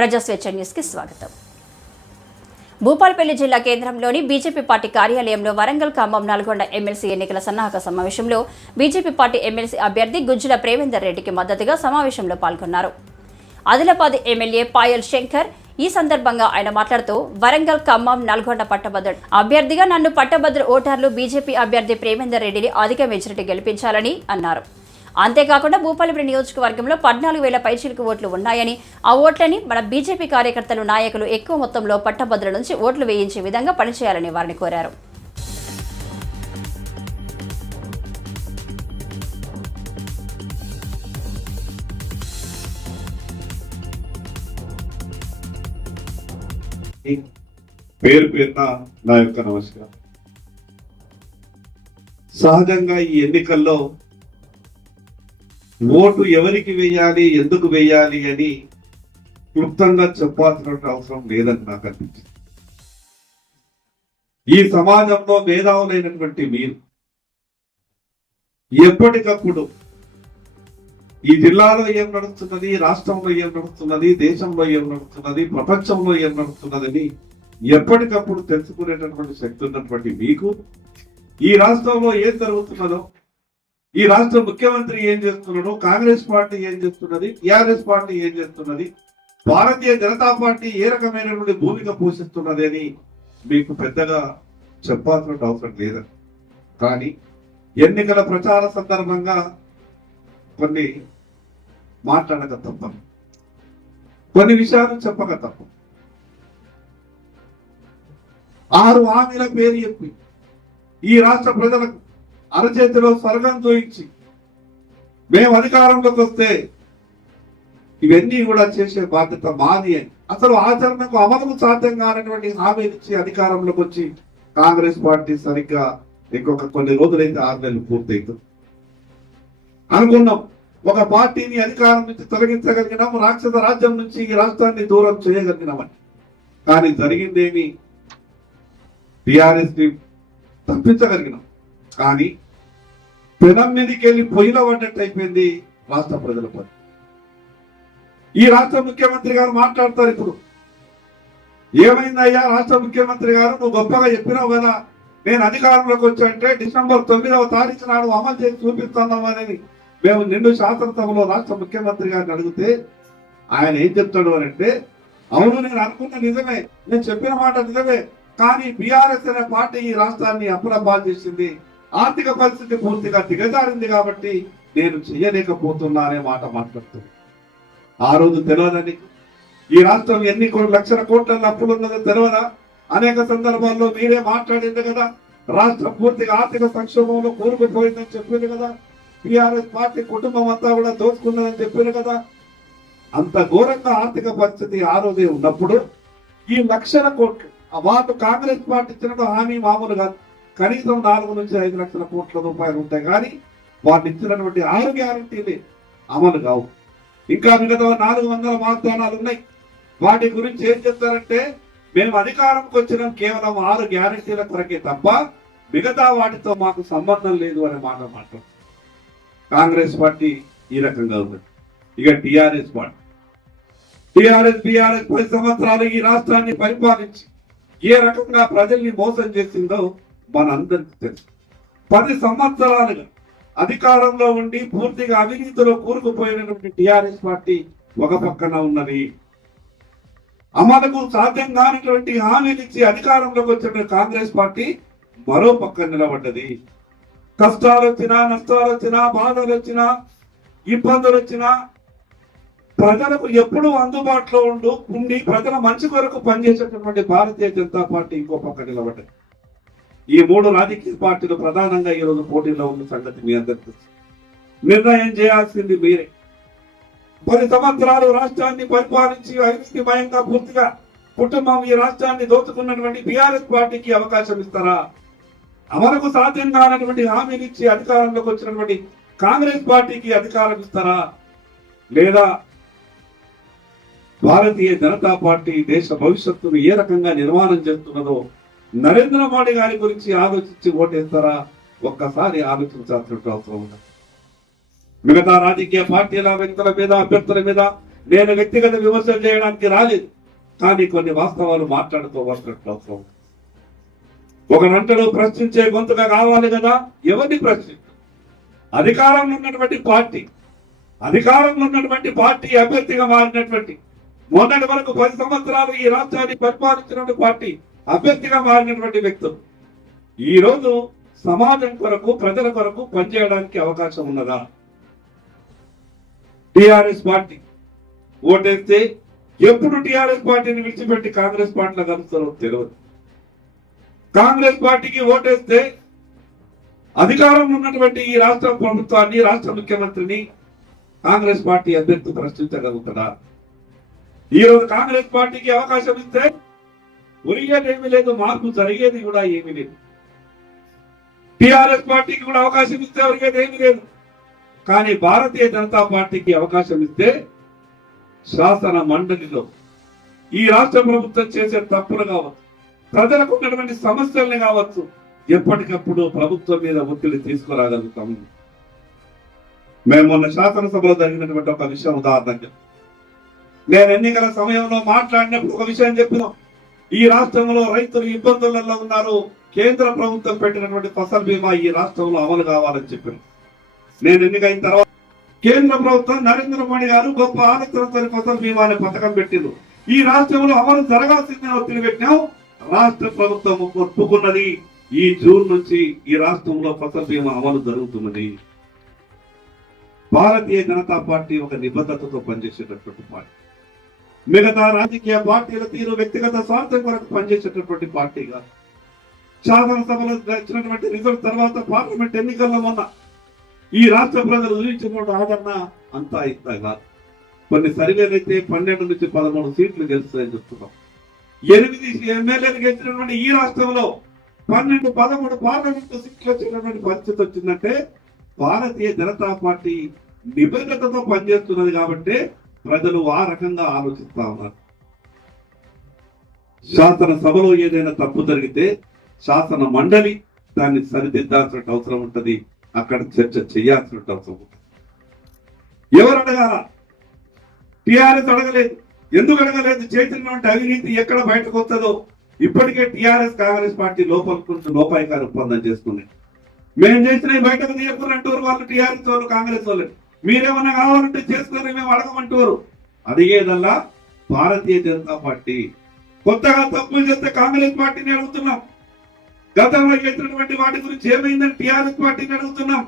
ప్రజాస్వేచ్ఛ న్యూస్కి స్వాగతం. భూపాల్పల్లి జిల్లా కేంద్రంలోని బీజేపీ పార్టీ కార్యాలయంలో వరంగల్ ఖమ్మం నల్గొండ ఎమ్మెల్సీ ఎన్నికల సన్నాహక సమావేశంలో బీజేపీ పార్టీ ఎమ్మెల్సీ అభ్యర్థి గుజ్జుల ప్రేమేందర్ రెడ్డికి మద్దతుగా సమావేశంలో పాల్గొన్నారు. ఆదిలాబాద్ ఎమ్మెల్యే పాయల్ శంకర్ ఈ సందర్భంగా ఆయన మాట్లాడుతూ వరంగల్ ఖమ్మం నల్గొండ పట్టభద్రుడు అభ్యర్థిగా నన్ను పట్టభద్ర ఓటర్లు బీజేపీ అభ్యర్థి ప్రేమేందర్ రెడ్డిని అధిక మెజారిటీ గెలిపించాలని అన్నారు. అంతేకాకుండా భూపాలపల్లి నియోజకవర్గంలో పద్నాలుగు వేల పైచిలకు ఓట్లు ఉన్నాయని ఆ ఓట్లని మన బీజేపీ కార్యకర్తలు నాయకులు ఎక్కువ మొత్తంలో పట్టభద్రుల నుంచి ఓట్లు వేయించే విధంగా పనిచేయాలని వారిని కోరారు. పేరు పేరున నా యొక్క నమస్కారం. సహజంగా ఈ ఎన్నికల్లో ఓటు ఎవరికి వేయాలి ఎందుకు వేయాలి అని క్లుప్తంగా చెప్పాల్సిన అవసరం లేదని నాకు అనిపించింది. ఈ సమాజంలో మేధావులైనటువంటి మీరు ఎప్పటికప్పుడు ఈ జిల్లాలో ఏం నడుస్తున్నది రాష్ట్రంలో ఏం నడుస్తున్నది దేశంలో ఏం నడుస్తున్నది ప్రపంచంలో ఏం నడుస్తున్నదని ఎప్పటికప్పుడు తెలుసుకునేటటువంటి శక్తి ఉన్నటువంటి మీకు ఈ రాష్ట్రంలో ఏం జరుగుతున్నదో ఈ రాష్ట్ర ముఖ్యమంత్రి ఏం చేస్తున్నాడు? కాంగ్రెస్ పార్టీ ఏం చేస్తున్నది? టిఆర్ఎస్ పార్టీ ఏం చేస్తున్నది? భారతీయ జనతా పార్టీ ఏ రకమైనటువంటి భూమిక పోషిస్తున్నది అని మీకు పెద్దగా చెప్పాల్సిన అవసరం లేదు. కానీ ఎన్నికల ప్రచార సందర్భంగా కొన్ని మాట్లాడక తప్ప కొన్ని విషయాలు చెప్పక తప్ప ఆరు హామీల పేరు చెప్పి ఈ రాష్ట్ర ప్రజలకు అరచేతిలో స్వర్గం చూయించి మేము అధికారంలోకి వస్తే ఇవన్నీ కూడా చేసే బాధ్యత మాది అని. అసలు ఆచరణకు అమలుకు సాధ్యం కానటువంటి హామీ ఇచ్చి అధికారంలోకి వచ్చి కాంగ్రెస్ పార్టీ సరిగ్గా ఇంకొక కొన్ని రోజులైతే ఆరు నెలలు పూర్తయితుంది అనుకున్నాం ఒక పార్టీని అధికారం నుంచి తొలగించగలిగినాం రాక్షస రాజ్యం నుంచి ఈ రాష్ట్రాన్ని దూరం చేయగలిగినామని. కానీ జరిగిందేమి? టిఆర్ఎస్ తప్పించగలిగినాం. కానీ పెనం మీదకి వెళ్ళి పొయ్యిలో పడ్డట్టు అయిపోయింది? రాష్ట్ర ప్రజల పని. ఈ రాష్ట్ర ముఖ్యమంత్రి గారు మాట్లాడతారు ఇప్పుడు. ఏమైందయ్యా రాష్ట్ర ముఖ్యమంత్రి గారు? నువ్వు గొప్పగా చెప్పినావు కదా. నేను అధికారంలోకి వచ్చాంటే డిసెంబర్ తొమ్మిదవ తారీఖు నాడు అమలు చేసి చూపిస్తున్నాం అనేది మేము నిండు శాసనసభలో రాష్ట్ర ముఖ్యమంత్రి గారిని అడిగితే ఆయన ఏం చెప్తాడు అని అంటే అవును నేను అనుకున్న నిజమే. నేను చెప్పిన మాట నిజమే. కానీ బీఆర్ఎస్ అనే పార్టీ ఈ రాష్ట్రాన్ని అప్రబాల్ చేసింది. ఆర్థిక పరిస్థితి పూర్తిగా దిగజారింది కాబట్టి నేను చేయలేకపోతున్నా మాట మాట్లాడుతుంది. ఆ రోజు తెలియదని ఈ రాష్ట్రం ఎన్ని లక్షల కోట్ల అప్పులు ఉన్నదో తెలియదా అనేక సందర్భాల్లో మీరే మాట్లాడింది కదా. రాష్ట్రం పూర్తిగా ఆర్థిక సంక్షోభంలో కూరుకుపోయిందని చెప్పింది కదా. టిఆర్ఎస్ పార్టీ కుటుంబం అంతా కూడా దోచుకున్నదని చెప్పారు కదా. అంత ఘోరంగా ఆర్థిక పరిస్థితి ఆ రోజే ఉన్నప్పుడు ఈ లక్షల కోట్లు వాళ్ళు కాంగ్రెస్ పార్టీ ఇచ్చిన హామీ మామూలు కాదు. కనీసం నాలుగు నుంచి ఐదు లక్షల కోట్ల రూపాయలు ఉంటాయి. కానీ వాళ్ళు ఇచ్చినటువంటి ఆరు గ్యారంటీలు అమలు కావు. ఇంకా మిగతా నాలుగు వందల వాగ్దానాలు ఉన్నాయి. వాటి గురించి ఏం చెప్తారంటే మేము అధికారంకి వచ్చిన కేవలం ఆరు గ్యారంటీల కొరకే తప్ప మిగతా వాటితో మాకు సంబంధం లేదు అనే మాట మాట్లాడు కాంగ్రెస్ పార్టీ ఈ రకంగా ఉంది. ఇక టిఆర్ఎస్ పార్టీ. టిఆర్ఎస్ బిఆర్ఎస్ పది సంవత్సరాలు ఈ రాష్ట్రాన్ని పరిపాలించి ఏ రకంగా ప్రజల్ని మోసం చేసిందో మనందరికీ తెలుసు. పది సంవత్సరాలుగా అధికారంలో ఉండి పూర్తిగా అవినీతిలో కూరుకుపోయినటువంటి టిఆర్ఎస్ పార్టీ ఒక పక్కన ఉన్నది. అమలకు సాధ్యం కానిటువంటి హామీలు ఇచ్చి అధికారంలోకి వచ్చిన కాంగ్రెస్ పార్టీ మరో పక్కన నిలబడ్డది. కష్టాలు వచ్చినా నష్టాలు వచ్చినా బాధలు వచ్చినా ఇబ్బందులు వచ్చినా ప్రజలకు ఎప్పుడూ అందుబాటులో ఉండు ఉండి ప్రజల మంచి కొరకు పనిచేసేటటువంటి భారతీయ జనతా పార్టీ ఇంకో పక్క నిలబడ్డది. ఈ మూడు రాజకీయ పార్టీలు ప్రధానంగా ఈ రోజు పోటీలో ఉన్న సంగతి మీ అందరికీ నిర్ణయం చేయాల్సింది మీరే. పది సంవత్సరాలు రాష్ట్రాన్ని పరిపాలించి అవినీతిమయంగా పూర్తిగా కుటుంబం ఈ రాష్ట్రాన్ని దోచుకున్నటువంటి బీఆర్ఎస్ పార్టీకి అవకాశం ఇస్తారా? అమలకు సాధ్యం కానటువంటి హామీలు ఇచ్చి అధికారంలోకి వచ్చినటువంటి కాంగ్రెస్ పార్టీకి అధికారం ఇస్తారా? లేదా భారతీయ జనతా పార్టీ దేశ భవిష్యత్తును ఏ రకంగా నిర్మాణం చేస్తున్నదో నరేంద్ర మోడీ గారి గురించి ఆలోచించి ఓటేస్తారా? ఒక్కసారి ఆలోచించాల్సిన అవసరం ఉంది. మిగతా రాజకీయ పార్టీల వ్యక్తుల మీద అభ్యర్థుల మీద నేను వ్యక్తిగత విమర్శలు చేయడానికి రాలేదు. కానీ కొన్ని వాస్తవాలు మాట్లాడుకోవాల్సినట్టు అవసరం ఒకనంటడు ప్రశ్నించే గొంతుగా కావాలి కదా? ఎవరిని ప్రశ్నించు? అధికారంలో ఉన్నటువంటి పార్టీ అధికారంలో ఉన్నటువంటి పార్టీ అభ్యర్థిగా మారినటువంటి మొన్నటి వరకు పది సంవత్సరాలు ఈ రాష్ట్రాన్ని పరిపాలించినటువంటి పార్టీ అభ్యర్థిగా మారినటువంటి వ్యక్తులు. ఈ రోజు సమాజం కొరకు ప్రజల కొరకు పనిచేయడానికి అవకాశం ఉన్నదా? టిఆర్ఎస్ పార్టీ ఓటేస్తే ఎప్పుడు టిఆర్ఎస్ పార్టీని విడిచిపెట్టి కాంగ్రెస్ పార్టీలో కలుస్తారో తెలియదు. కాంగ్రెస్ పార్టీకి ఓటేస్తే అధికారంలో ఉన్నటువంటి ఈ రాష్ట్ర ప్రభుత్వాన్ని రాష్ట్ర ముఖ్యమంత్రిని కాంగ్రెస్ పార్టీ అభ్యర్థి ప్రశ్నించగలుగుతాడా? ఈ రోజు కాంగ్రెస్ పార్టీకి అవకాశం ఇస్తే ఉరిగేది ఏమి లేదు మార్పు జరిగేది కూడా ఏమీ లేదు. టిఆర్ఎస్ పార్టీకి కూడా అవకాశం ఇస్తే ఒరిగేది లేదు. కానీ భారతీయ జనతా పార్టీకి అవకాశం ఇస్తే శాసన మండలిలో ఈ రాష్ట్ర ప్రభుత్వం చేసే తప్పులు కావచ్చు ప్రజలకు ఉన్నటువంటి సమస్యల్ని కావచ్చు ఎప్పటికప్పుడు ప్రభుత్వం మీద ఒత్తిడి తీసుకురాగలుగుతాము. మేము మొన్న శాసనసభలో జరిగినటువంటి ఒక విషయం ఉదాహరణగా నేను ఎన్నికల సమయంలో మాట్లాడినప్పుడు ఒక విషయం చెప్పినాం ఈ రాష్ట్రంలో రైతులు ఇబ్బందులలో ఉన్నారు. కేంద్ర ప్రభుత్వం పెట్టినటువంటి ఫసల్ బీమా ఈ రాష్ట్రంలో అమలు కావాలని చెప్పిన నేను ఎన్నికైన తర్వాత కేంద్ర ప్రభుత్వం నరేంద్ర మోడీ గారు గొప్ప ఆలోచనతో ఫసల్ బీమా అనే పథకం పెట్టింది ఈ రాష్ట్రంలో అమలు జరగాల్సిందని ఒత్తిడి పెట్టినాం. రాష్ట్ర ప్రభుత్వం ఒప్పుకున్నది. ఈ జూన్ నుంచి ఈ రాష్ట్రంలో ఫసల్ బీమా అమలు జరుగుతున్నది. భారతీయ జనతా పార్టీ ఒక నిబద్ధతతో పనిచేసేటటువంటి పార్టీ. మిగతా రాజకీయ పార్టీల తీరు వ్యక్తిగత స్వార్థం కొరకు పనిచేసేటటువంటి పార్టీగా. శాసనసభలో వచ్చినటువంటి రిజల్ట్ తర్వాత పార్లమెంట్ ఎన్నికల్లో మొన్న ఈ రాష్ట్ర ప్రజలు ఊహించినటువంటి ఆదరణ అంతా ఇంత కాదు. కొన్ని సర్వేలైతే పన్నెండు నుంచి పదమూడు సీట్లు గెలుస్తాయని చెప్తున్నాం. ఎనిమిది ఎమ్మెల్యేలు గెలిచినటువంటి ఈ రాష్ట్రంలో పన్నెండు పదమూడు పార్లమెంట్ సీట్లు వచ్చినటువంటి పరిస్థితి వచ్చిందంటే భారతీయ జనతా పార్టీ నిబద్ధతతో పనిచేస్తున్నది కాబట్టి ప్రజలు ఆ రకంగా ఆలోచిస్తా ఉన్నారు. శాసన సభలో ఏదైనా తప్పు జరిగితే శాసన మండలి దాన్ని సరిదిద్దాల్సిన అవసరం ఉంటది. అక్కడ చర్చ చేయాల్సిన అవసరం ఉంటుంది. ఎవరు అడగాల? టిఆర్ఎస్ అడగలేదు. ఎందుకు అడగలేదు? చేతున్నటువంటి అవినీతి ఎక్కడ బయటకు వస్తుందో. ఇప్పటికే టిఆర్ఎస్ కాంగ్రెస్ పార్టీ లోపల కొంచెం లోపాయికారి ఒప్పందం చేసుకున్నాయి మేము చేసిన బయటకు తీయకున్నట్టు వాళ్ళు టిఆర్ఎస్ వాళ్ళు కాంగ్రెస్ వాళ్ళు మీరేమన్నా కావాలంటే చేసుకుని మేము అడగమంటారు. అడిగేదల్లా భారతీయ జనతా పార్టీ. కొత్తగా తప్పులు చేస్తే కాంగ్రెస్ పార్టీని అడుగుతున్నాం. గతంలో చేసినటువంటి వాటి గురించి ఏమైందని టిఆర్ఎస్ పార్టీని అడుగుతున్నాం.